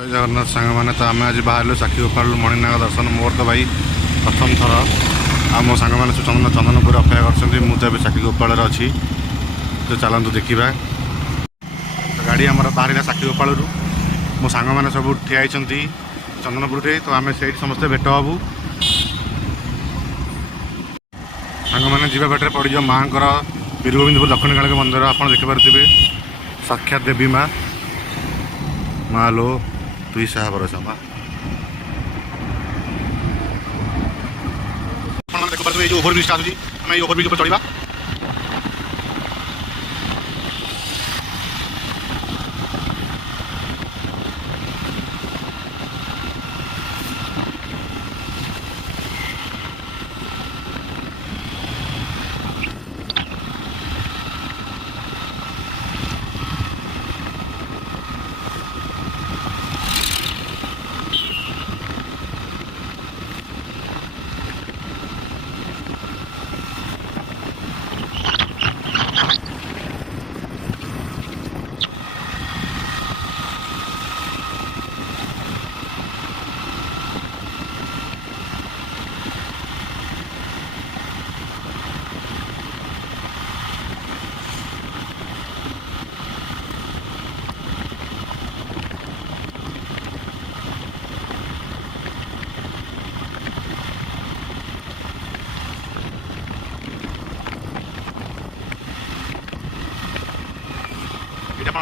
जय जगन्नाथ सांग मैंने तो आम आज बाहर साक्षी गोपाल मणिनाग दर्शन मोर तो भाई प्रथम थर आ मो सांग मैंने चंदनपुर अपेक्षा कर मुझे साक्षी गोपाल अच्छी तो चलतु देखा गाड़ी आम बाहर साक्षी गोपाल मो सांग मैंने सब ठिया चंदनपुर तो आम से समस्ते भेट हबू सांग मैंने जीवा भेटे पड़ माँ बीरगोविंदपुर दक्षिण काली मंदिर आप देखिपे साक्षात देवी माँ माँ लो तुई साहा भरोसा माँ देखिए ये ओभरब्रिज आसूँ आम ये ओभरब्रिज चढ़ा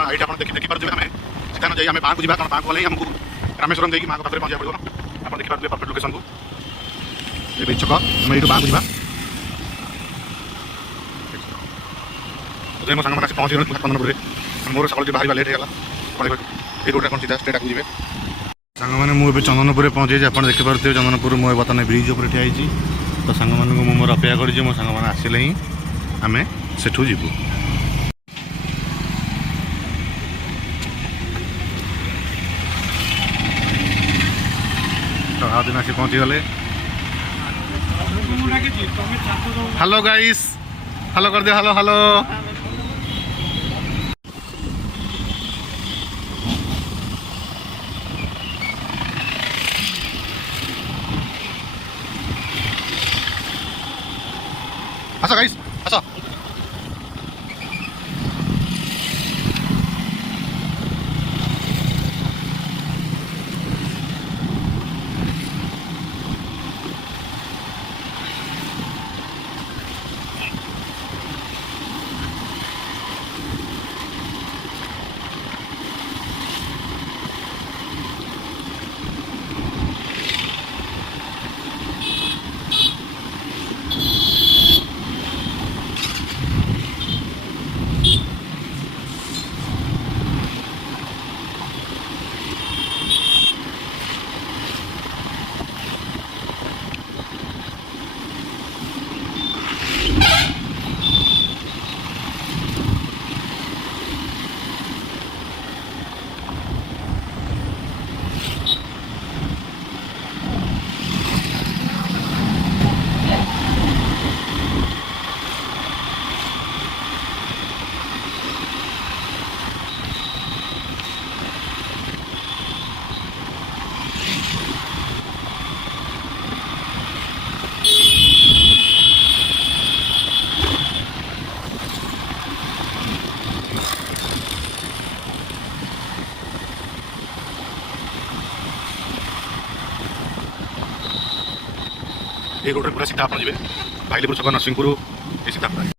ये आप देखिए आम सीधा न जाए आम बाँ को जाना बाँ को गले आमको रामेश्वरम जाकि माँ पाखे पहुँचा पड़ो आप देखिए परफेक्ट लोकेशन को ये छक आम यू बाँ को जा मो सांग पहुँच गए चंदनपुर मोर सकाल बाहर लेट होगा ये रोड कौन सीधा स्ट्रेट आगे जी सांग मैंने मुझे चंदनपुर पहुँचे आप देखिपे चंदनपुर मुझे बर्तमान ब्रिज उपर ठिया तो सांग मैं मोर अपेक्षा कर मो सांग मैंने आसिले ही आम सेठू जीवु तो आज दिन आसी पहुँची गले हेलो गाइस हेलो कर दियो हेलो हेलो आस गाइस आस ये रोड पूरा सीधा आप जी भाईलीपुर छक नरसिंहपुर ये सीधा पूरा भाई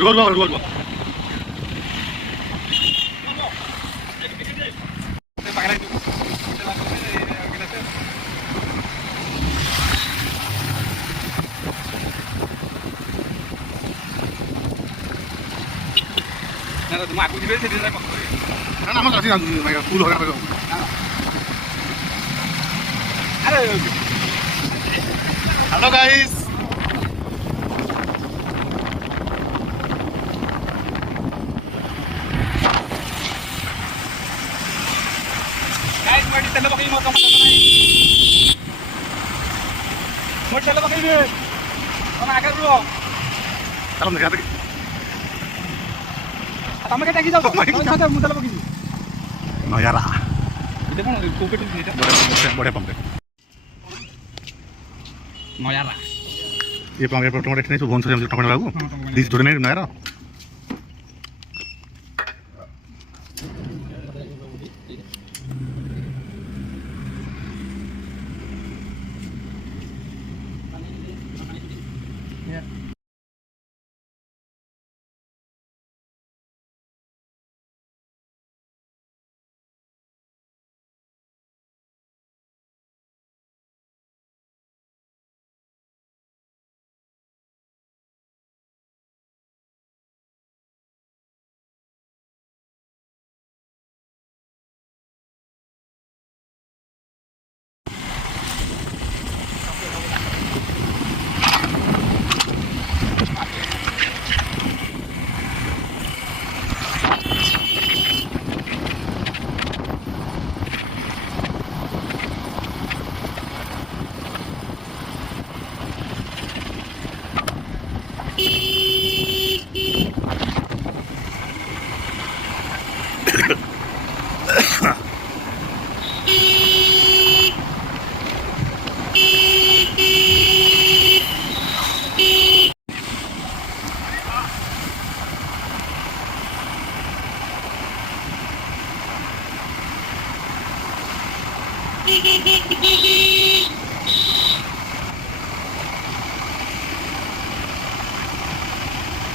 रुको तुम आगू जी से ना हम साथी फूल होगा अरे हेलो गाइस गाइस मैं तेल पकई मत मोर तेल पकई दे तुम आगे रुको चलो देखा तुम के टैक्सी जाओ तुम तेल पकई नयारा এটা কোন কোঅপারেটিভ এটা बड़े पंप নয়ারা ये पंप ये टमाटर नहीं तो भोन से हम टमाटर लागू दिस जोड़े नहीं नयारा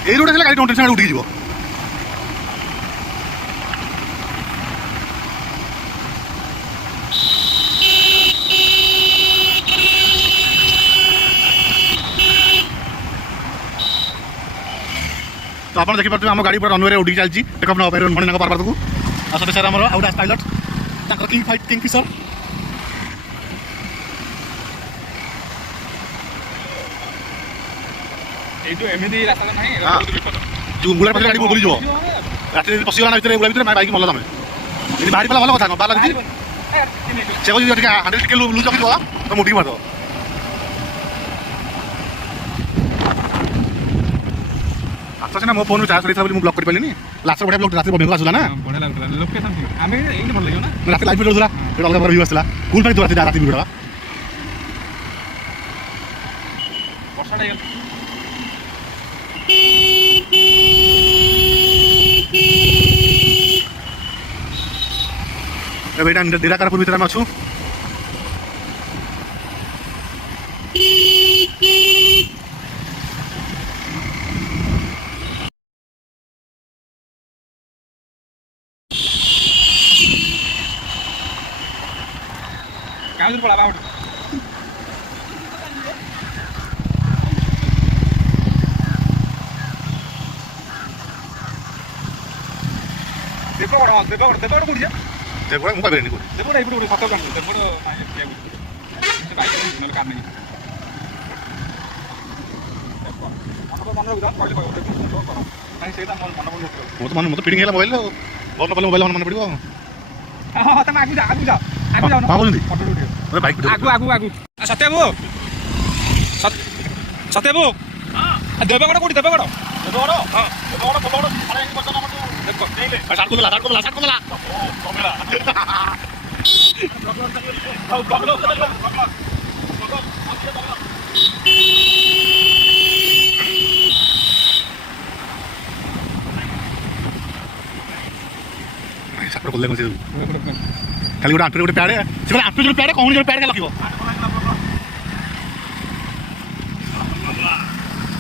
এই রোডে গেলে গাড়ি টেনশন উঠে যাব तो आप देखिए आम गाड़ी पूरा रनवे उड़ी चलती टेकअप ना मणिनाग पार्वत को आसते सार आम आउट पायलट किंग फिशर এই যে এমনি রাস্তা নাই বহুত বিপদ जो गुला पास गाड़ी बुली जाव रात पशिगला भितर गुला भितर बाइक मल्ला तुम ये बाहरी पाला भल कथा न बाला दीदी से कह 100 टिके लुज रखी तो मुठी मार अच्छा ना मो फोन चार्ज रही था ब्लॉक कर पाली लास्ट बढ़िया ब्लॉक रात बंद आसला ना বড় লাগলা লোকেশন ঠিক আমি এইটা ভাল লাগিও না रात लाइव वीडियो दूसरा अलग अलग व्यू आसला कूल पाई रात रात वीडियो বর্ষাটা গেল बेटा निराकारपुर भीतर अच्छु কাজ পড়া বাউট দেখো বড় কুড়িয়া देखो मुका बेरनी को দেখো না ఇప్పుడు সকাল কাম দেখো মানে কি বাইক নলে কাম নেই দেখো মনে রাখো কইলে কইলে মানে সেটা মন मत फिटिंग मोबाइल बहुत पहले मोबाइल मन पड़ो हां तम आगु जा ना पाबो जल्दी फोटो उठियो अरे बाइक आगु सत्यबो सत्यबो हां देबगड़ कोडी देबगड़ हां देबगड़ फोटो अरे एक बच्चा ना देखो देले साथ को ला कैमरा सापर कोल्ले कोन से खाली गोटे आंटू गोटे प्याडे से आंटू जो प्याडे कहूनी जो प्याड का लखिबो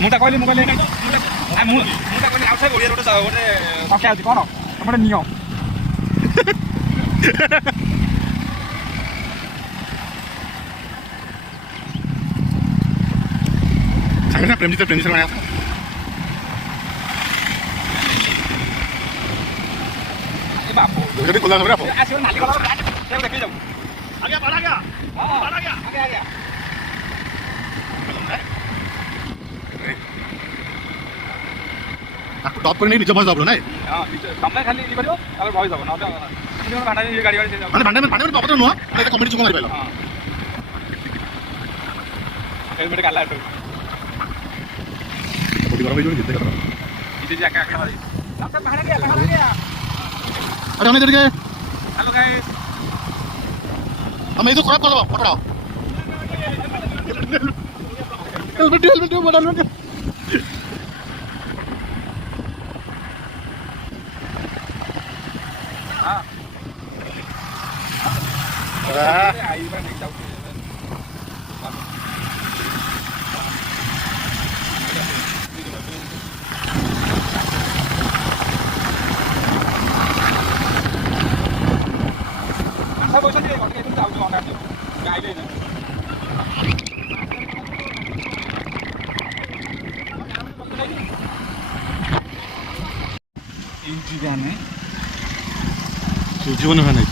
ମୁଁଟା କହିଲି ମୁଁ କହିଲି ମୁଁଟା କହିଲି ଆଉ ଓଡ଼ିଆରେ ଗୋଟେ ସଂଖ୍ୟା ଅଛି କ'ଣ ଗୋଟେ ନିଅ ସାଙ୍ଗେ ପ୍ରେମ ଜିତ ପ୍ରେମ ମାନେ ବାପୁ ଯଦି ଖୋଲା ଖବର ଆପଣ ଆସିବ ନାଲି କଲର ଦେଖେଇ ଯାଉ ଆଜ୍ଞା ବଡ଼ ଆଜ୍ଞା ଆଜ୍ଞା ଆଜ୍ଞା ଆଜ୍ଞା ତାକୁ ଟପ୍ କରି ନେଇ ନିଜ ଭଏସ୍ ଦେବ ନାଇଁ ତମେ ଖାଲି ଇଏ କରିବ ତାପରେ ଭଏସ୍ ଦେବ ନହେଲେ ଭାଣ୍ଡା ଗାଡ଼ି ମାନେ ଭାଣ୍ଡା ପତ୍ର ନୁହଁ କମେଡି ଚୁକ ମାରିପାରିଲ ହେଲମେଟ୍ କାଲା ଏଠୁ କୋଟି ଗରମ ହେଇଯିବ ଯେତେ କଥା ଇଏ ଯେ ଆକା ମାରି ଭାଡ଼ା ଗया अरे हमें इधर हेलो गाइस हमें इधर क्रॉप कर दो पकड़ाओ हेलमेट बड़ा हेलमेट हां आई बा नहीं जाऊ जीवन है नहीं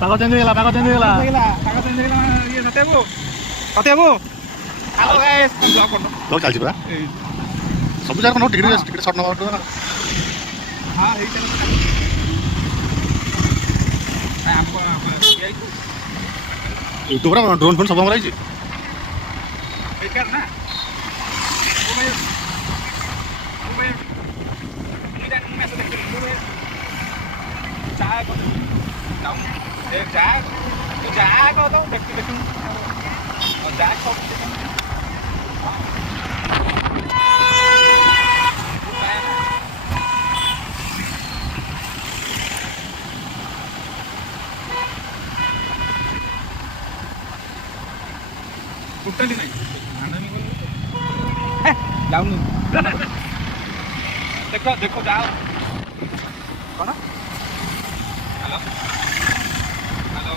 पागल चेंज हो गला ये सत्यबू हेलो गाइस ब्लॉग कर लोग चल पूरा सब जगह नो टिकट शॉट न हां हे चलो आपको यूट्यूब रा ड्रोन फोन सब हमरा आइछि बेकार ना टोटली नहीं जाऊनी देखो देखो जाओ कौन हेलो हेलो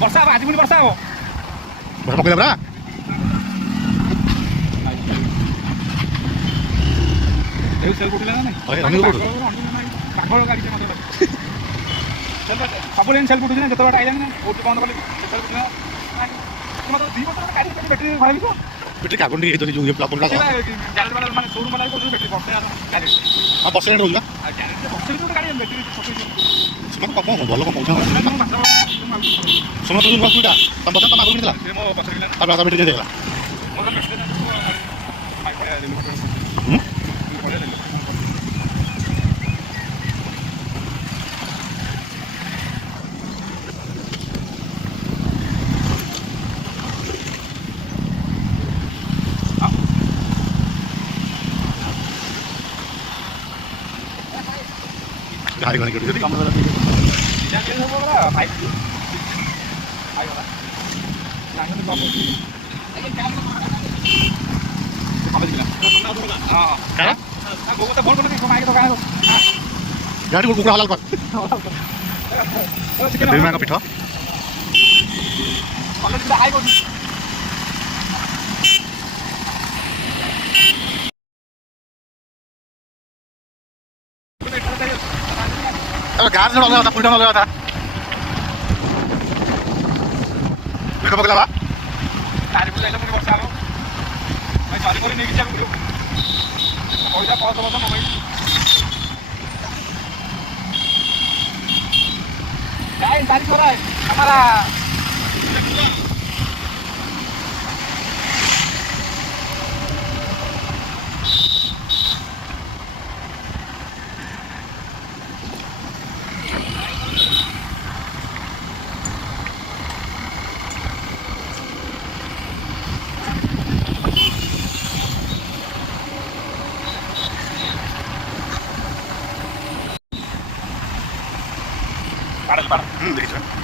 वर्षा आज पुणी वर्षा हो बड़ा पकड़ा बड़ा ए सेल उठिला ना अरे रनिंग रोड पागल गाड़ी से मतलब सब लेन सेल उठुछ ना जत बाटा आइला ना ओटी बंद करले सेल उठिला मतलब 2 वर्ष गाड़ी बैटरी खराब हो बैटरी कागन टी हेतनी जो ये प्लग कोनला गैरेज वाला माने शोरूम वाला को बैटरी बक्से आ गैरेज हां बस स्टैंड होगा गैरेज बक्से तो गाड़ी बैटरी सुमन पापा भलो को पहुंचा सुमन तो बस उठा तब बता तब आगु निकला मो पछर गेला अब आधा बैटरी देला मोर बैटरी गाड़ी गाड़ी कर कम वाला या के हो बड़ा 5 आई वाला लाइन में कम लेकिन काम समझ गया हां क्या वो तो बोल बोल के घुमाए तो कहां ଗାଡ଼ି କୁକୁଡ଼ା ହଲାଲ କର ଦେବୀ ମାଙ୍କ ପୀଠ ଗାଁରେ ଯୋଉ ଅଲଗା କଥା ପୁରୀଟା ଅଲଗା କଥା ମେଘ ପକେଇଲା ବା ଦେଖିଛ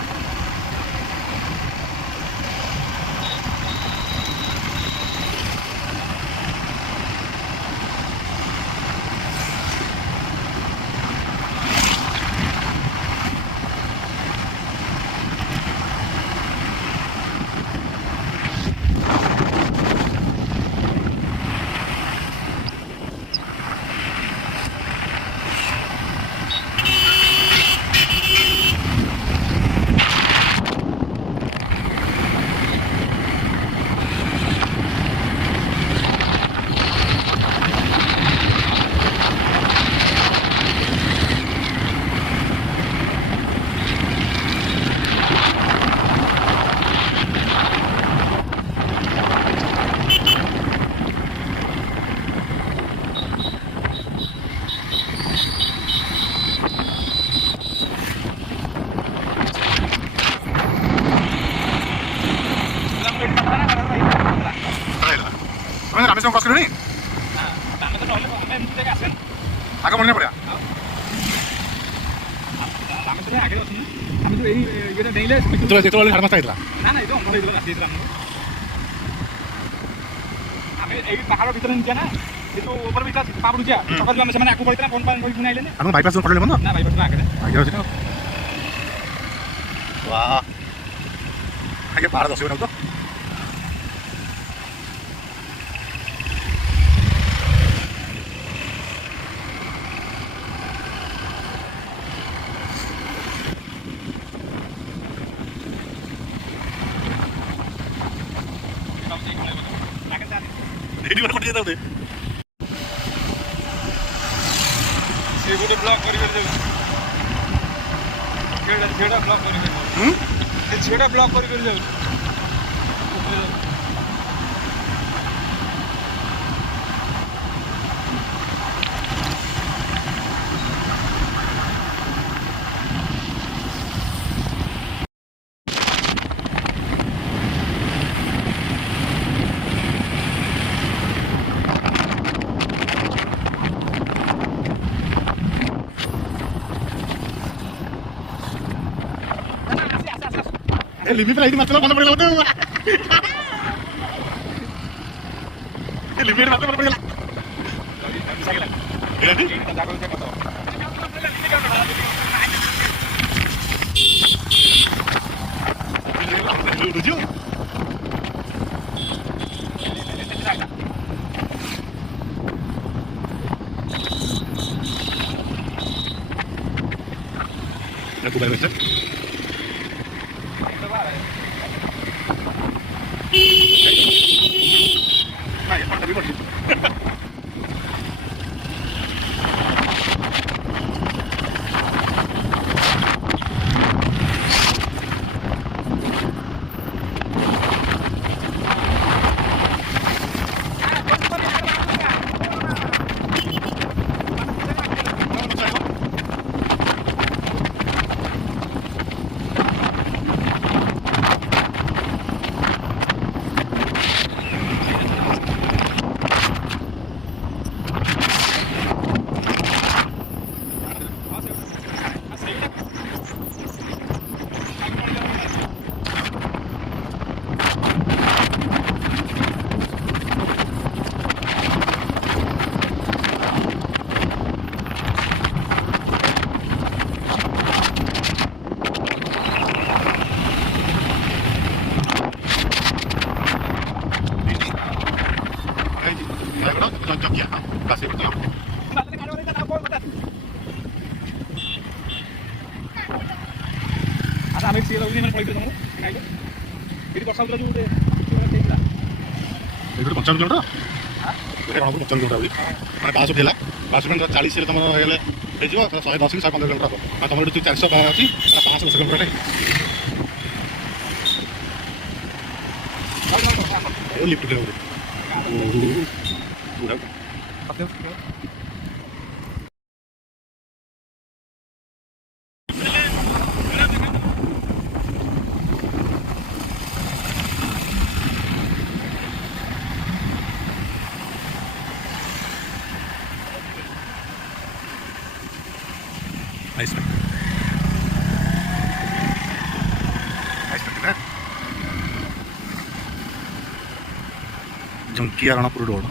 ରାମେଶ୍ୱର କ୍ରସ୍ କରିବନି ଆଗ ମନେ ପଡ଼ିଆ ଯେତେବେଳେ ସାଢ଼େ ପାଞ୍ଚଟା ହେଇଥିଲା ପାହାଡ଼ ଭିତରେ ନିଚା ନା ଉପରେ ବି ପାପଡ଼ୁଚିଆ ସକାଳୁ ଆମେ ସେମାନେ ଆଗକୁ ପଡ଼ିଥିଲା ଫୋନ୍ ପାଣି ପୁଣି ଆଇଲେ ଆପଣ ବାଇପାସ୍ ପଡ଼ିଲେ ବନ୍ଧ ନା ଭାଇ ଆଗରେ ଆଜ୍ଞା ଅଛି ଆଜ୍ଞା ପାହାଡ଼ ଦଶ ତ ସେ ଗୋଟେ ବ୍ଲକ୍ କରିପାରିବେ ଝିଅଟା ବ୍ଲକ୍ କରିପାରିବେ ସେ ଝିଅଟା ବ୍ଲକ୍ କରିପାରିବେ लिमी पे लाइट मतलब मन पड़ गया लिमी मतलब मन पड़ गया ନୟାଗଡ଼ ଚକିଆ ବାସି ପତ୍ର ଆଚ୍ଛା ଆମେ ସିଏ ରହୁଛି ମାନେ କହିଥିଲେ ତମକୁ ଖାଇଲେ ଏଠି ବର୍ଷା ଯୋଉ ଗୋଟେ ହେଇଥିଲା ଏଇଠୁ 55 କିଲୋମିଟର ରଣପୁର 55 କିଲୋମିଟର ବୋଲି ମାନେ 52 ହେଲା 52 କିଲୋମିଟର 40 ରେ ତମର ହେଇଗଲେ ହେଇଯିବ 110 କି 115 କିଲୋମିଟର ହବ ଆଉ ତମର ଏଠି 400 ଅଛି 510 କିଲୋମିଟର ଏ ଲିଫ୍ଟ ରେ Nice one. Nice one, huh? Junkia Ranapur Road.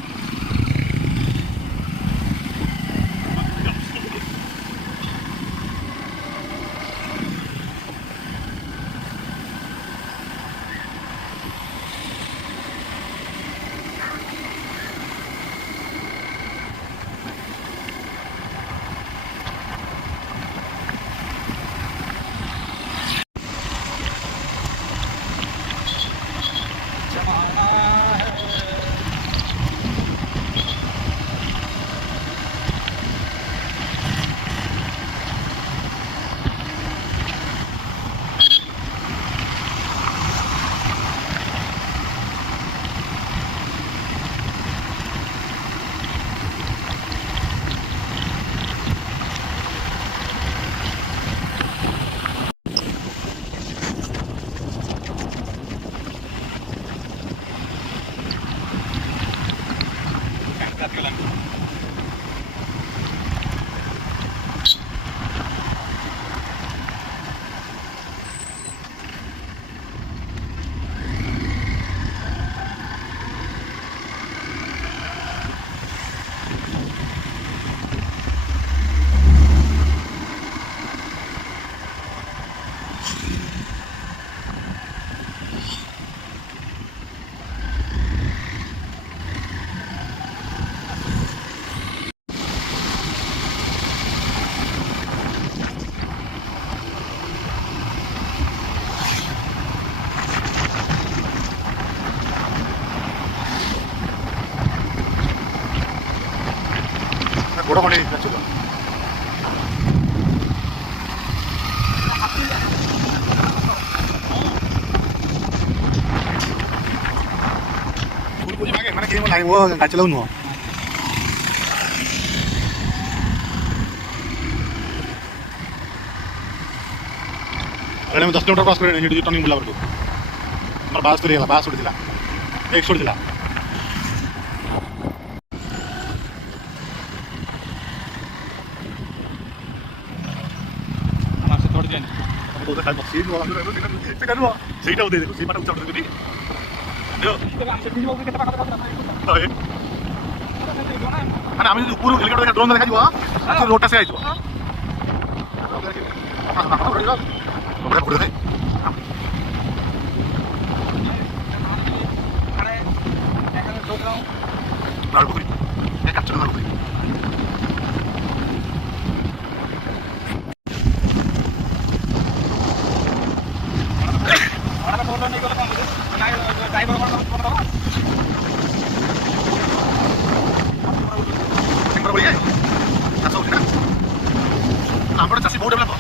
गोड़ खंडे चलो मैंने गेम लाइन वो गाड़ी चलाऊ नुह मैं 10 किलोमीटर क्रॉस कर टर्निंग बुला बास तो बास उड़ी एक उड़ी ସେଇଟା ଦେଇ ଦେଖୁ ସେଇ ପାଟ ଉଚ୍ଚା ଉଠେଇ ମାନେ ଆମେ ଯଦି ଉପରୁ ହେଲିକପ୍ଟର ଡ୍ରୋନ୍ ଦେଖାଯିବ ରୋଡଟା ସେ ହେଇଯିବ ଆମର ଚାଷୀ ବହୁତ ଡେଭଲପ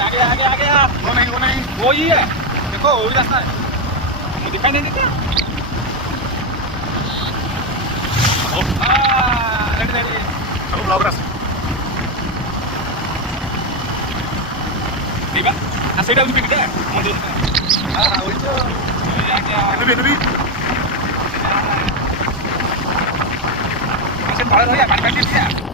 आगे आगे आगे वो नहीं वो ही है देखो वही रास्ता है मुझे दिखाई नहीं देता रेडी रेडी अब ब्लॉक रास्ता ठीक है आ सेटा भी पिकते मुझे हां वही तो आगे भी ऐसे पड़ा रहा है पानी काट दिया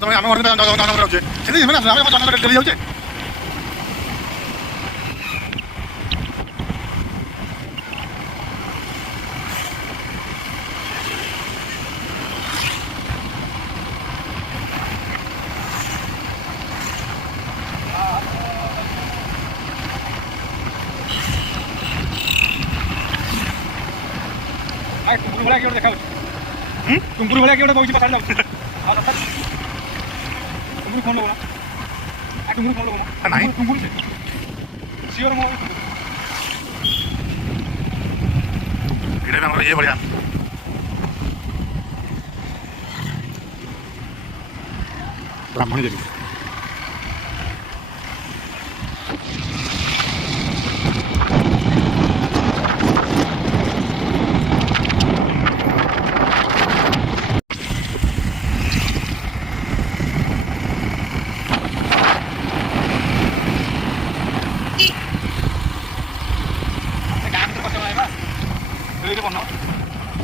ତମେ ଆମ ଘରେ ଜନ୍ମ ରହୁଛେ ସେଠି ଆମେ ଜନ୍ମ ଡେଲି ଯାଉଛେ। ଟୁଙ୍ଗୁରୁ ଭଳିଆ କିଏ ଗୋଟେ ଦେଖାଉଛି ଟୁଙ୍ଗୁରୁ ଭଳିଆ କିଏ ଗୋଟେ ବଉଛି ପାଖରେ ଯାଉଛି ଆଉ ତଥାପି ଟୁଙ୍ଗୁରୁ ଫୋନ୍ ଲଗଉନା ଟୁଙ୍ଗୁରୁ ଫୋନ୍ ଲଗଉନା ନାହିଁ ଟୁଙ୍ଗୁରୁ ସିଓର ମୋ ଏଇଟା ଆମର ଇଏ ଭଳିଆ ବ୍ରାହ୍ମଣୀ ଦେବୀ।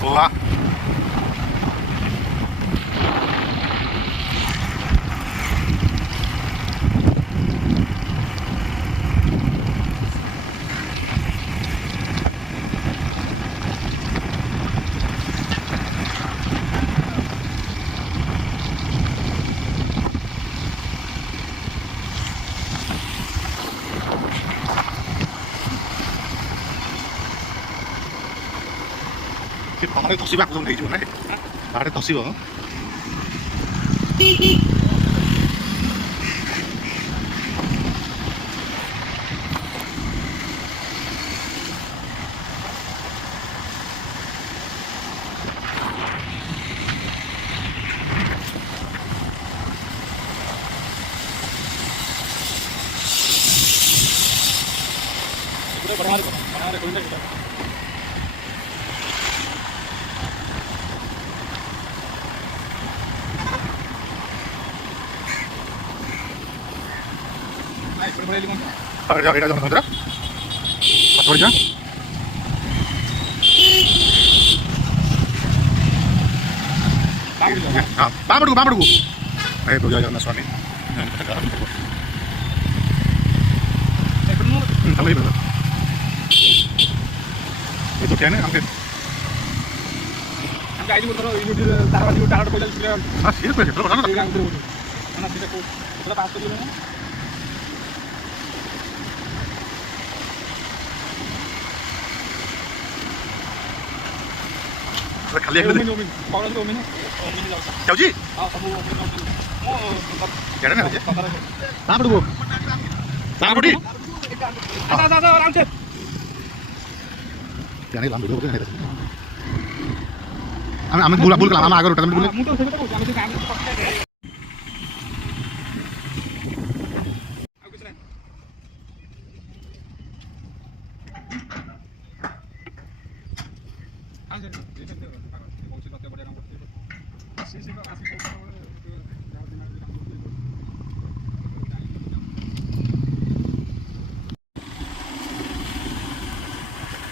Boa. ପାହାଡ଼େ ଧସିବା ଆକୁ ନେଇଯିବ ନା ପାହାଡ଼େ ଧସିବ ଏଇଟା ଜଣଙ୍କର ପଛପଡ଼ିକା ବାପଡ଼କୁ ଏ ତ ଜୟ ଜଗନ୍ନାଥ ସ୍ୱାମୀ ଏ ତ କେନେ ଆମେ ଖାଲି ଯାଉଛି ବାପଡ଼କୁ ବାପଡ଼ି ଆମେ ବୁଲା ବୁଲ ଆମ ଆଗରୁ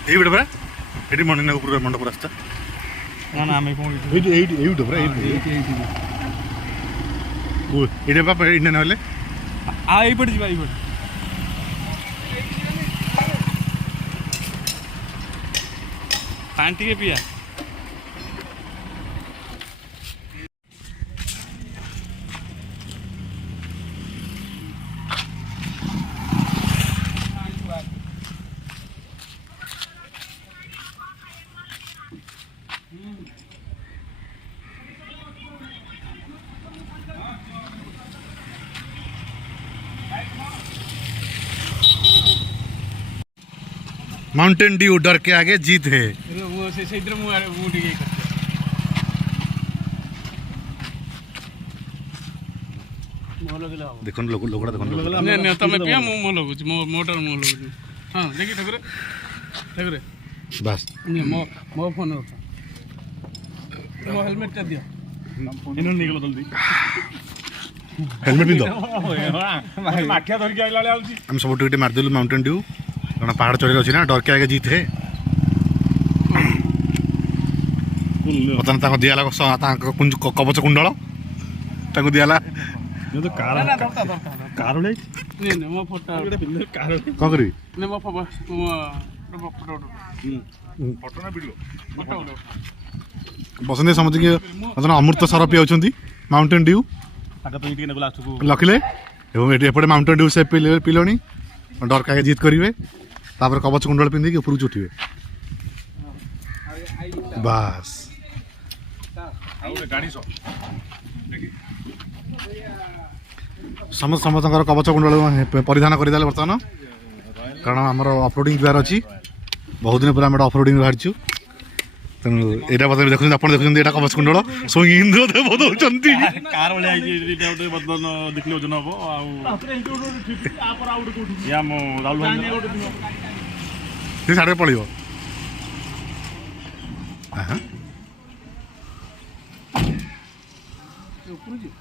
এই বিটা পরা এটি মনে না উপরে মন্ডপ রাস্তা না না আমি কোন এইটা পরা এটা বাপ এটা না হলে এইপটে ଯିବା এইপটে ପାଣି ଟିକେ ପିଆ माउंटेन ड्यू डर के आगे जीत है वो से इधर मुंह ठीक है देखो लोग लोगड़ा देखो नहीं नहीं तमे पिया मो लगुच मोटर मो लगुच हां देखि ठगरे ठगरे बस मो फोन उठा मो हेलमेट टा दिया इनो निकलो जल्दी हेलमेट पिंदो माठिया धर के आइला ले आउची हम सब टिकटे मार देलु माउंटेन ड्यू कारण पहाड़ चढ़े अच्छी ना डर के आगे जीत है बर्तमान दियाला कवच कुंडल दियाला तो कार कार ले नहीं मो फोटो कार କ'ଣ କରିବି नहीं मो फोटो फोटो ना वीडियो फोटो ବସନ୍ତି ସମସ୍ତଙ୍କୁ ବର୍ତ୍ତମାନ ଅମୃତ ସର ପିଉଛନ୍ତି ମାଉଣ୍ଟେନ୍ ଡ୍ୟୁ आगे तो ये लास्ट को ଲଖିଲେ ଏବଂ ଏଠି ଏପଟେ ମାଉଣ୍ଟେନ୍ ଡ୍ୟୁ ସେ ପିଲଣି ଡରକାକେ ଜିତ୍ କରିବେ ତାପରେ କବଚ କୁଣ୍ଡଳ ପିନ୍ଧିକି ଉପରକୁ ଉଠିବେ ବାସ୍ गाड़ी सो ସମସ୍ତଙ୍କର କବଚ କୁଣ୍ଡଳ ପରିଧାନ କରିଦେଲେ ବର୍ତ୍ତମାନ କାରଣ ଆମର ଅପଲୋଡ଼ିଂ ଯିବାର ଅଛି ବହୁତ ଦିନ ପରେ ଆମେ ଗୋଟେ ଅପଲୋଡ଼ିଂ ବାହାରିଛୁ ତେଣୁ ଏଇଟା ବୋଧେ ଦେଖୁଛନ୍ତି ଆପଣ ଦେଖୁଛନ୍ତି ଏଇଟା କବଚ କୁଣ୍ଡଳ ସ୍ୱୟଂ ଇନ୍ଦ୍ରଦେବ ଦେଉଛନ୍ତି कार वाले आई ये गोटे बदन देखले ओजन हबो या मो राहुल भाई ସେ ସାଡ଼େ ପଳେଇବ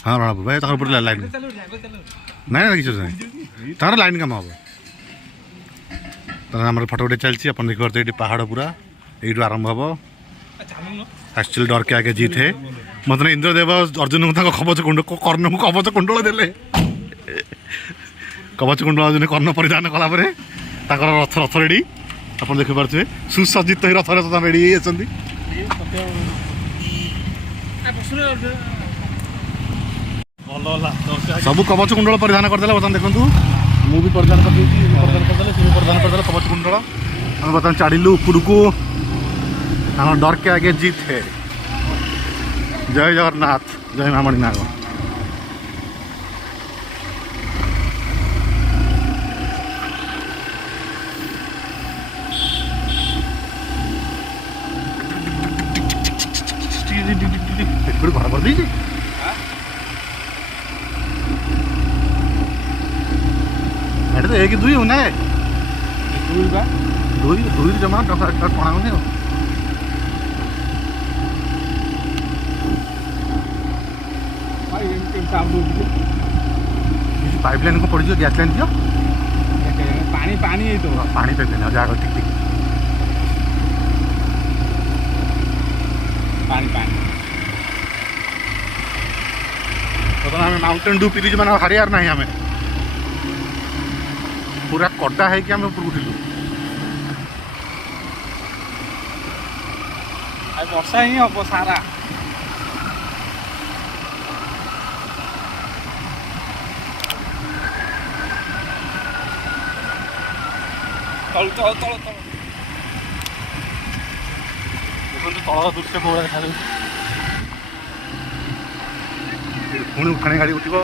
ହଁ ରଣପୁର ଭାଇ ତାଙ୍କର ଉପରେ ଲାଇନ୍ ନାଇଁ ନାଇଁ କିଛି ନାହିଁ ତାଙ୍କର ଲାଇନ୍ କାମ ହେବ ତାହେଲେ ଆମର ଫଟୋ ଗୋଟେ ଚାଲିଛି ଆପଣ ଦେଖିପାରୁଥିବେ ଏଇଠି ପାହାଡ଼ ପୁରା ଏଇଠୁ ଆରମ୍ଭ ହେବ ଆକ୍ଚୁଆଲି ଡରକେ ଆଗେ ଜିତ୍ ହେ ମୋତେ ଇନ୍ଦ୍ରଦେବ ଅର୍ଜୁନଙ୍କୁ ତାଙ୍କ କବଚ କୁଣ୍ଡ କର୍ଣ୍ଣଙ୍କୁ କବଚ କୁଣ୍ଡଳ ଦେଲେ କବଚ କୁଣ୍ଡଳ ଅର୍ଜୁନ କର୍ଣ୍ଣ ପରିଧାନ କଲା ପରେ ତାଙ୍କର ରଥ ରେଡ଼ି ଆପଣ ଦେଖିପାରୁଥିବେ ସୁସଜ୍ଜିତ ହେଇ ରଥରେ ରେଡ଼ି ହେଇ ଅଛନ୍ତି ଭଲ ହେଲା ସବୁ କବଚ କୁଣ୍ଡଳ ପରିଧାନ କରିଦେଲେ ବର୍ତ୍ତମାନ ଦେଖନ୍ତୁ ମୁଁ ବି ପରିଧାନ କରିଦେଇଛି ପରିଧାନ କରିଦେଲେ ସେ ବି ପରିଧାନ କରିଦେଲେ କବଚ କୁଣ୍ଡଳ ଆମେ ବର୍ତ୍ତମାନ ଚାଡ଼ିଲୁ ଉପରକୁ ଆମର ଡରକେ ଆଗେ ଜିତ୍ ହେ ଜୟ ଜଗନ୍ନାଥ ଜୟ ମା ମଣିନାଗ ଘର କରିଦେଇଛି ଏଇଟା ତ 1 2 ହଉନା ଦୁଇ ଜମା ଟଣା ହଉନି ଆଉ ପାଇପ୍ ଲାଇନ୍ କ'ଣ ପଡ଼ିଯିବ ଗ୍ୟାସ୍ ଲାଇନ୍ ଦିଅ पानी पानी है तो ପାଣି ପାଇପ୍ ଲାଇନ୍ ଯାହା ଠିକ୍ ଠିକ୍ पानी पानी ବର୍ତ୍ତମାନ ଆମେ ମାଉଣ୍ଟେନ୍ ଡ୍ୟୁ ପିରିଛୁ ମାନେ ହାରିବାର ନାହିଁ ଆମେ ପୁରା କଡ଼ା ହେଇକି ଆମେ ଉପରକୁ ଉଠିଲୁ वर्षा ही हम सारा तल तल तल तल ଦେଖନ୍ତୁ ତଳର ଦୃଶ୍ୟ କୋଉ ଭଳିଆ ଦେଖାଯାଉଛି ପୁଣି ଉଠାଣି ଗାଡ଼ି ଉଠିବ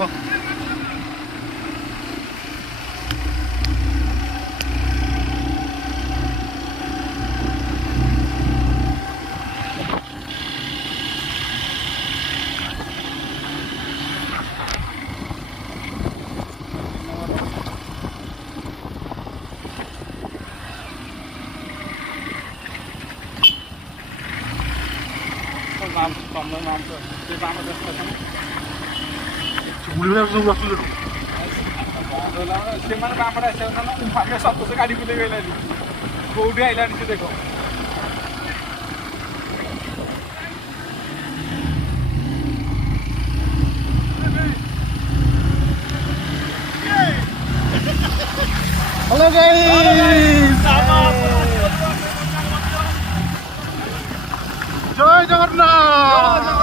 ବୁଲିବା ସବୁ ଆସୁଛୁ ସେମାନେ ବାମରେ ଆସିବା ଆମେ ସତୋଷ ଗାଡ଼ି ବୁଲେଇ ଗଲାନି କୋଉଠି ଆଇଲାନି ସେ ଦେଖ ହ୍ୟାଲୋ ଜୟ ଜଗନ୍ନାଥ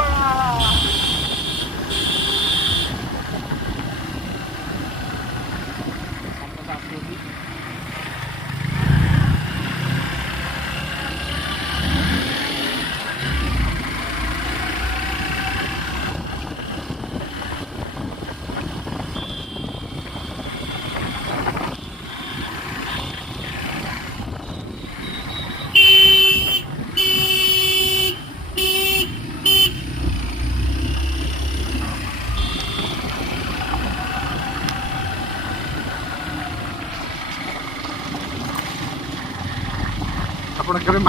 ଆପଣ କେବେ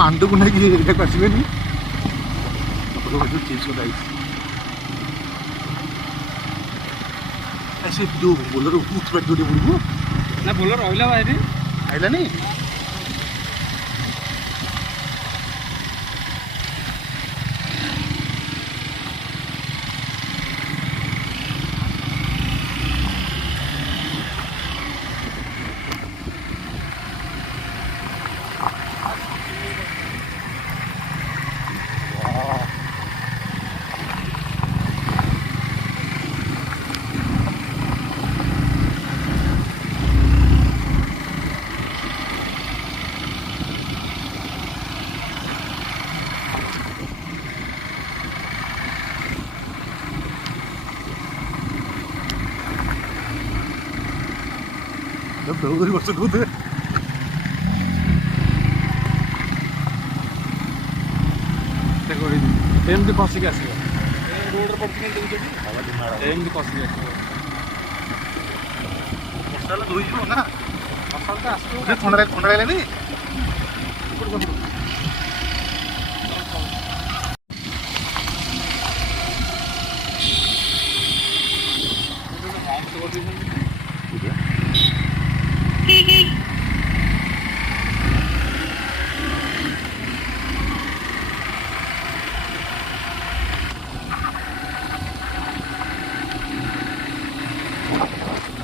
ମାଣ୍ଡୁକୁ ନେଇକି ଏରିଆକୁ ଆସିବେନି ଆପଣ ଭାଇ ଚେଞ୍ଜ କରାଯାଇଛି ସେ ଯେଉଁ ବୋଲର ଉଠିବା ଯେଉଁଠି ବୁଡ଼ିବୁ ନା ଭଲ ରହିଲା ଭାଇ ଆଇଲାନି ଦୌଡ଼ି ବର୍ଷ କହୁଥିବେ ଦେଖ ଏମିତି ଖସିକି ଆସିବ ରୋଡ଼ରେ ପଡ଼ିଛି ଏମିତି ଖସିକି ଆସିବ ବର୍ଷା ହେଲେ ଧୋଇଯିବ ନା ମଶାଲ ତ ଆସିବ ଥଣ୍ଡା ଲାଗିଲାନି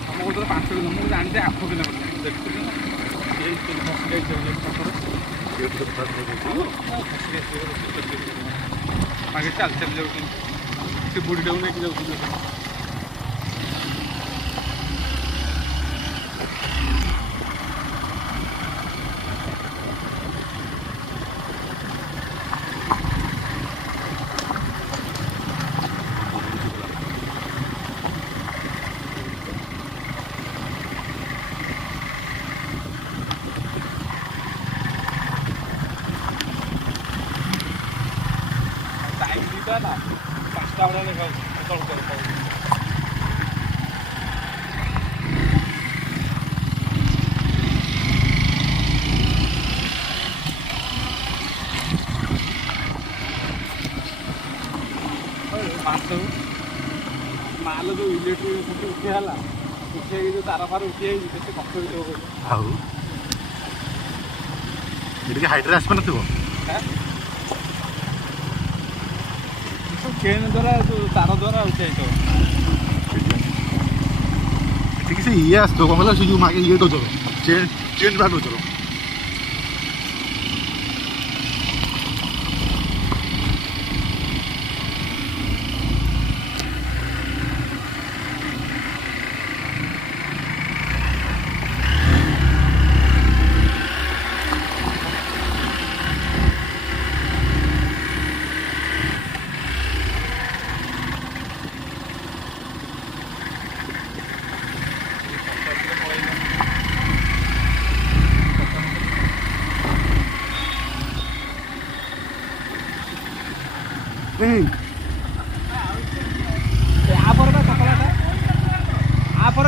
ଆମ କହୁଥିଲେ 5 କିଲୋ ମୁଁ ଜାଣିଛି 8 କିଲୋମିଟର ମୁଁ ଦେଖୁଥିଲି ଏଇ ଖସି ଯାଇଥିବ ପଥର ଆଗେ ଚାଲି ଯାଉଛନ୍ତି ସେ ବୁଢ଼ୀଟାକୁ ନେଇକି ଯାଉଛନ୍ତି ନା 5ଟା ବେଳେ ଲେଖା ମାଲ ଯେଉଁ ଇଲେକ୍ଟ୍ରିକ୍ ଉଠି ହେଲା ଉଠିଯାଇକି ଯେଉଁ ତାର ଫାର ଉଠିଯାଇଛି କେତେ କଷ୍ଟ ହେଇଥିବ ଆଉ ଏଠିକି ହାଇଟ୍ରେ ଆସିପାରୁନଥିବ ଚେନ୍ ଦ୍ୱାରା ଯେଉଁ ତାର ଦ୍ୱାରା ଉଠିଯାଇଥିବ ଏଠିକି ସେ ଇଏ ଆସିଥିବ କ'ଣ କହିଲ ସେ ଯେଉଁ ମାଗେ ଇଏ ଡୋଜର ଚେନ୍ ବା ଡୋଜର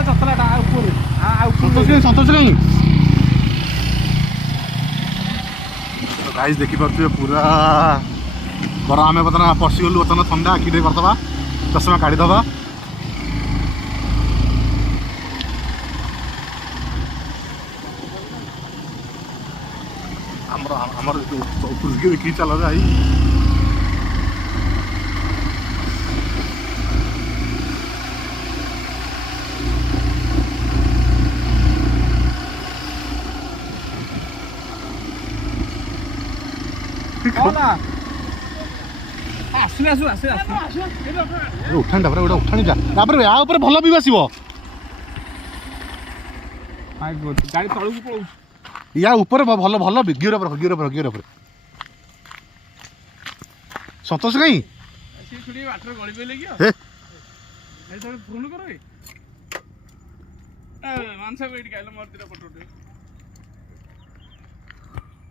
ଚତଲାଟା ଉପରେ ସନ୍ତୋଷ କାହିଁ ଗାଇସ୍ ଦେଖିପାରୁଥିବେ ପୁରା ବର ଆମେ ବର୍ତ୍ତମାନ ପଶିଗଲୁ ବର୍ତ୍ତମାନ ଥଣ୍ଡା ଆଖି ଟିକେ କରିଦେବା ଚଷମା କାଢ଼ିଦେବା ଆମର ଦେଖିକି ଚାଲ ଯାଇ ଉଠାଣିଟା ପୁରା ଗୋଟେ ଉଠାଣିଟା ତାପରେ ୟା ଉପରେ ଭଲ ବି ଆସିବ ଗାଡ଼ି ତଳକୁ ପଳଉଛି ୟା ଉପରେ ଭଲ ଭଲ ବି ଗିଅର ଉପରେ ସନ୍ତୋଷ କାହିଁ ବାଟରେ ଗଳି ପଇଲେ କି ଫୋନ କର ମାଂସ ଏଇଠି ଖାଇଲେ ମୋର ଦିଟା ଫଟୋ ଉଠେଇ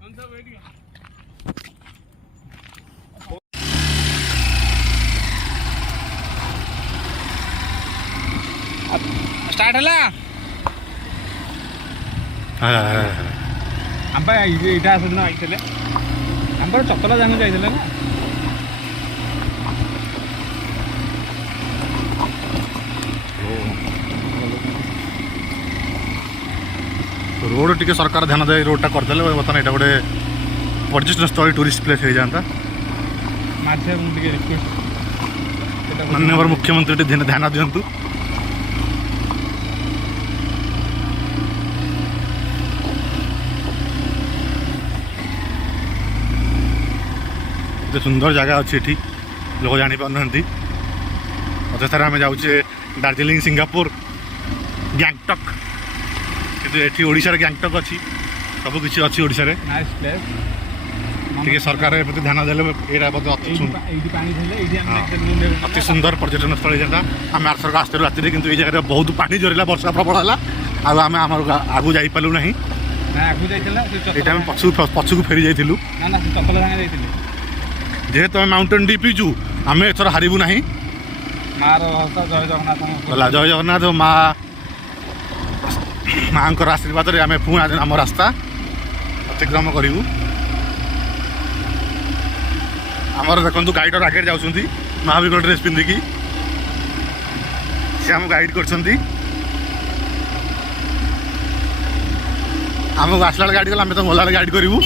ମାଂସ ଏଇଠି ଷ୍ଟାର୍ଟ ହେଲା ଆମ ଏଇଟା ସେଦିନ ଆଇଥିଲେ ଆମର ଚତଲା ଯାକ ଯାଇଥିଲେ ନା ରୋड टिके सरकार ध्यान दे रोडटा करदेले बर्तमान एटा गोटे पर्यटन स्थल टूरिस्ट प्लेस हो जाता माननीय मुख्यमंत्री ध्यान दिंतु एत सुंदर जगह अच्छी एठी लोक जानी पाना अथार आम जाऊे दार्जिलिंग सिंगापुर गैंगटक कि एठी ओडिशा रे गैंगटक अच्छी सब किसी अच्छी ओडिशा रे टिके सरकार प्रति ध्यान देले एटा अति सुंदर पर्यटन स्थल जाता आम आरथर आसते राति किंतु ये जगह बहुत पानी जोरला वर्षा प्रबल है ଆଉ ଆମେ ଆମର ଆଗକୁ ଯାଇପାରିଲୁ ନାହିଁ। ନା ଆଗକୁ ଯାଇଥିଲା ସେ ଏଇଟା ଆମେ ପଛକୁ ଫେରି ଯାଇଥିଲୁ। ନା ନା ସେ ଚପଲ ସାଙ୍ଗେ ଯାଇଥିଲେ। ଯେହେତୁ ଆମେ ମାଉଣ୍ଟେନ୍ ଡ୍ୟୁ ପିଇଛୁ ଆମେ ଏଥର ହାରିବୁ ନାହିଁ। ମାର ଜୟ ଜଗନ୍ନାଥ ଗଲା ଜୟ ଜଗନ୍ନାଥ। ମାଆଙ୍କର ଆଶୀର୍ବାଦରେ ଆମେ ପୁଣି ଆମ ରାସ୍ତା ଅତିକ୍ରମ କରିବୁ। ଆମର ଦେଖନ୍ତୁ ଗାଇଡର ଆଗରେ ଯାଉଛନ୍ତି ମହାବୀର ଡ୍ରେସ୍ ପିନ୍ଧିକି, ସେ ଆମକୁ ଗାଇଡ଼ କରୁଛନ୍ତି। ଆମକୁ ଆସିଲା ବେଳେ ଗାଇଡ଼ କଲେ ଆମେ ତ ଗଲାବେଳେ ଗାଇଡ଼ କରିବୁ।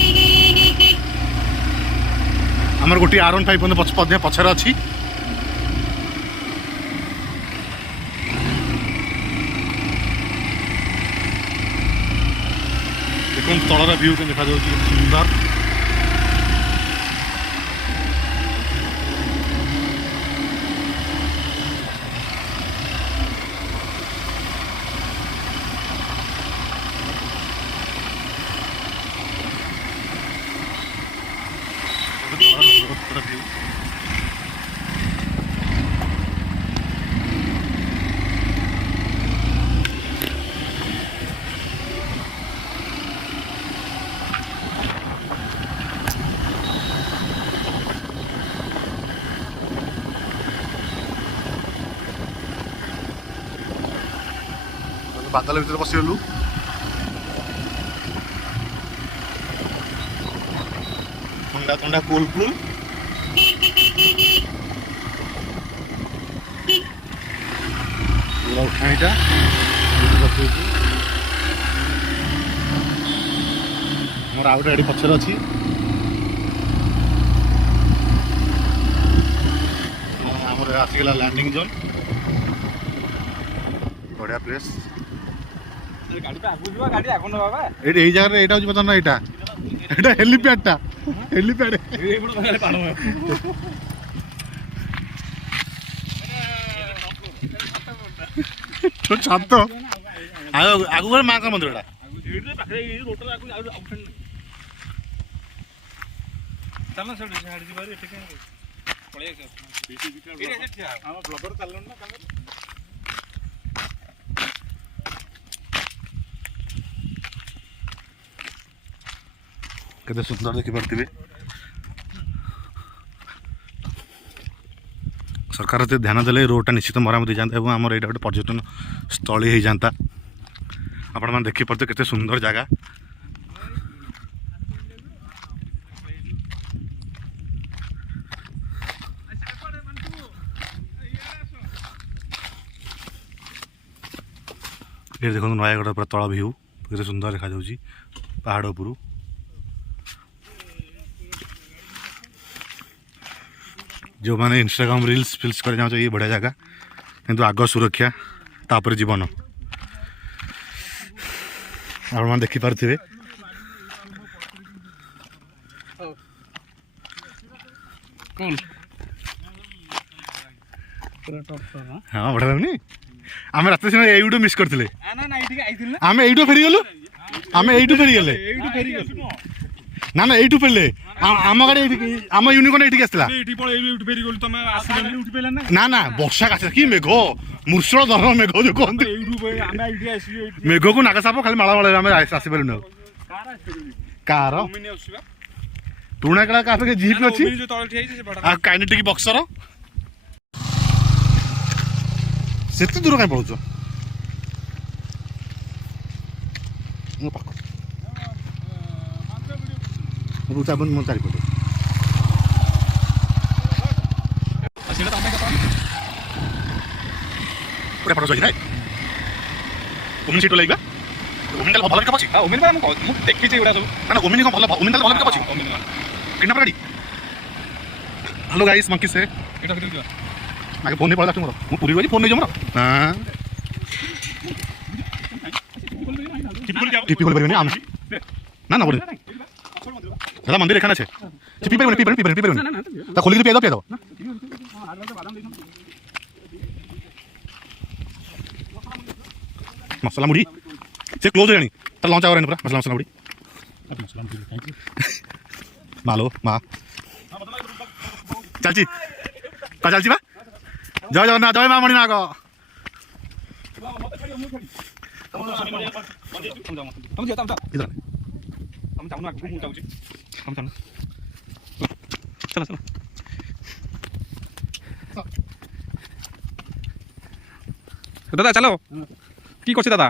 ଆମର ଗୋଟିଏ R15 ମଧ୍ୟ ପଛରେ ଅଛି। ଦେଖନ୍ତୁ ତଳର ଭିଉ କେମିତି ଦେଖାଯାଉଛି, କେତେ ସୁନ୍ଦର। ବାଦଲ ଭିତରେ ପଶିଗଲୁ। ଥଣ୍ଡା ଥଣ୍ଡା କୁଲ କୁଲ। ପୁରା ଉଠାଣିଟା ଆମର ଆଉ ଗୋଟେ ଗାଡ଼ି ପଛରେ ଅଛି। ଆମର ଆସିଗଲା ଲ୍ୟାଣ୍ଡିଂ ଜୋନ୍। ବଢ଼ିଆ ପ୍ଲେସ୍। ଗାଡ଼ି ତ ଆଗକୁ ଯିବା, ଗାଡ଼ି ଆଗକୁ ନେବା ବା। ଏଇଠି ଏଇ ଜାଗାରେ ଏଇଟା ହଉଛି ବର୍ତ୍ତମାନ ଏଇଟା ହେଲିପ୍ୟାଡଟା। ହେଲିପ୍ୟାଡ ଛାତ ଆଗକୁ ଗଲେ ମାଙ୍କ ମନ୍ଦିରଟା। କେତେ ସୁନ୍ଦର ଦେଖିପାରୁଥିବେ। ସରକାର ଯଦି ଧ୍ୟାନ ଦେଲେ ରୋଡ଼ଟା ନିଶ୍ଚିତ ମରାମତି ହେଇଯାନ୍ତା ଏବଂ ଆମର ଏଇଟା ଗୋଟେ ପର୍ଯ୍ୟଟନ ସ୍ଥଳୀ ହେଇଯାନ୍ତା। ଆପଣମାନେ ଦେଖିପାରୁଥିବେ କେତେ ସୁନ୍ଦର ଜାଗା। ଏଠି ଦେଖନ୍ତୁ ନୟାଗଡ଼ ପୁରା ତଳ ଭିଉ କେତେ ସୁନ୍ଦର ଦେଖାଯାଉଛି ପାହାଡ଼ ଉପରୁ। ଯେଉଁମାନେ ଇନଷ୍ଟାଗ୍ରାମ ରିଲ୍ସ କରି ଯାଉଛ ଇଏ ବଢ଼ିଆ ଜାଗା, କିନ୍ତୁ ଆଗ ସୁରକ୍ଷା ତାପରେ ଜୀବନ। ଆପଣମାନେ ଦେଖିପାରୁଥିବେ। ହଁ ବଢ଼ିଆ ଲାଗୁନି? ଆମେ ରାତିରେ ସିନା ଏଇଠୁ ମିସ୍ କରିଥିଲେ। ଆମେ ଏଇଠୁ ଫେରିଗଲୁ। ନା ନା ଏଇଠୁ ଫେରିଲେ ଆମ ଗାଡ଼ି ଏଇଠି, ଆମ ୟୁନିକର୍ଣ୍ଣ ଏଇଠିକି ଆସିଥିଲା। ନା ନା ବର୍ଷା କାଶ କି ମେଘ, ମୂଷଳ ଧର ମେଘ ଯୋଉ କହନ୍ତି। ମେଘକୁ ନାଗସାପ ଖାଲି ମାଳ ମାଳ ଆମେ ଆସିପାରିଲୁନି। ଆଉ କାହାର ପୁରୁଣା କାଳ କାହା ପାଖେ ଜିପ୍ ଅଛି ଆଉ କାଇନେଟିକ୍ ବକ୍ସର। ସେତେ ଦୂର କାଇଁ ପଳଉଛ? ମୋ ଚାରିପଟେ ପୁରା ଫଟୋ ଅଛି ନାଇଁ? ଓମିନି ସିଟ୍ ଲାଗିବା। ଓମିନି ତାହେଲେ ଭଲ ପିକଅପ୍ ଅଛି। ଓମିନି ମୁଁ ଦେଖିଛି ଏଗୁଡ଼ା ସବୁ। ନା ଓମିନି କ'ଣ ଭଲ? ଓମିନି ତାହେଲେ ଭଲ ପିକଅପ୍ ଅଛି। କିଡ଼ନାପ୍ ଗାଡ଼ି। ହ୍ୟାଲୋ ଗାଇସ୍ ମଙ୍କି ସେ ଏଇଟା ଭିତରେ ଯିବା। ଆଗେ ଫୋନ୍ ନେଇ ପଳେଇ ମୋର। ମୁଁ ପୁରୀ ଗଲି ଫୋନ୍ ନେଇଯିବ ମୋର। টিপি খোল পারিবেনি আমি না না বলে দাদা মন্দির এখানে আছে টিপি পারিবেনি তা খোলি দিয়ে পেয়ে দাও মশলা মুড়ি সে ক্লোজ হয়ে জানি তার লঞ্চ আওয়ার পুরা মশলা মুড়ি মালো মা চালছি কা চালছি বা জয় জগন্নাথ জয় মা মণিনাগ ତମେ ଯିବ ତମେ ଇଧର ତମେ ଯାଉନ ଆଗକୁ ମୁଁ ଯାଉଛି ତମେ ଚାଲ ଚାଲ ଚାଲ দাদা চালো কি করছে দাদা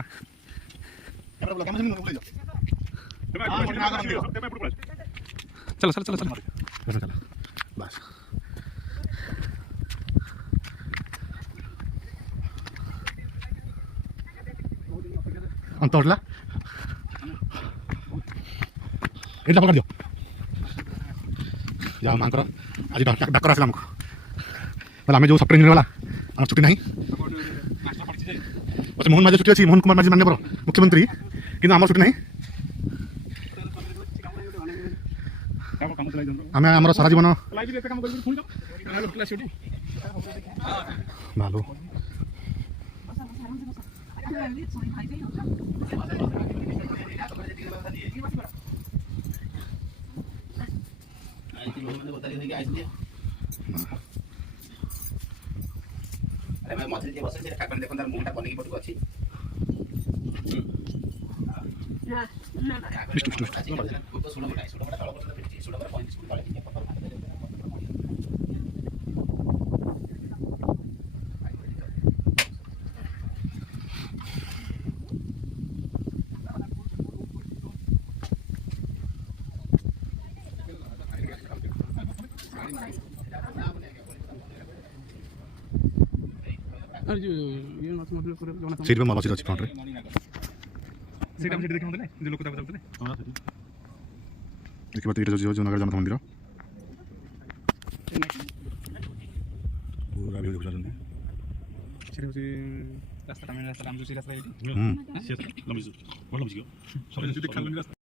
চলো চলো চলো চলো চলো বাস ଅନ୍ତରିଲା ଏଇଟା ପକାଇ ଦିଅ ଯାହା ମାଙ୍କର ଆଜି ଡାକର ଆସିଲା ଆମକୁ ତାହେଲେ ଆମେ ଯେଉଁ ସଫ୍ଟୱେର ଇଞ୍ଜିନିୟର ବାଲା ଆମର ଛୁଟି ନାହିଁ ମୋହନ ମାଝୀ ଛୁଟି ଅଛି ମୋହନ କୁମାର ମାଝୀ ମାନ୍ୟବର ମୁଖ୍ୟମନ୍ତ୍ରୀ କିନ୍ତୁ ଆମର ଛୁଟି ନାହିଁ ଆମେ ଆମର ସାରା ଜୀବନ ভালো ମଝିରେ ଯିଏ ବସେ ସେ କାକରେ ଦେଖନ୍ତୁ ତାର ମୁହଁଟା ବନେଇକି ପଟକୁ ଅଛି सीट पे माला सीट अच्छी फ्रंट रे ସେଇଟା ଆମେ ସେଠି ଦେଖି ନଥିଲେ ଯେ ଲୋକ ତାକୁ ଯାଉଥିଲେ ଦେଖିବା ଏଇଟା ଯେଉଁ ଜଗନ୍ନାଥ ଜଗନ୍ନାଥ ମନ୍ଦିର ପୁରା ଭିଡ଼ ଦେଖୁଛନ୍ତି ସେଠି ହେଉଛି ରାସ୍ତାଟା ମେନ୍ ରାସ୍ତାଟା ଆମେ ଯେଉଁ ସେଇ ରାସ୍ତା ଏଇଠି ହୁଁ ସେ ଲମ୍ବିଛୁ ଭଲ ଲମ୍ବିଛି ସବୁ ଦେଖା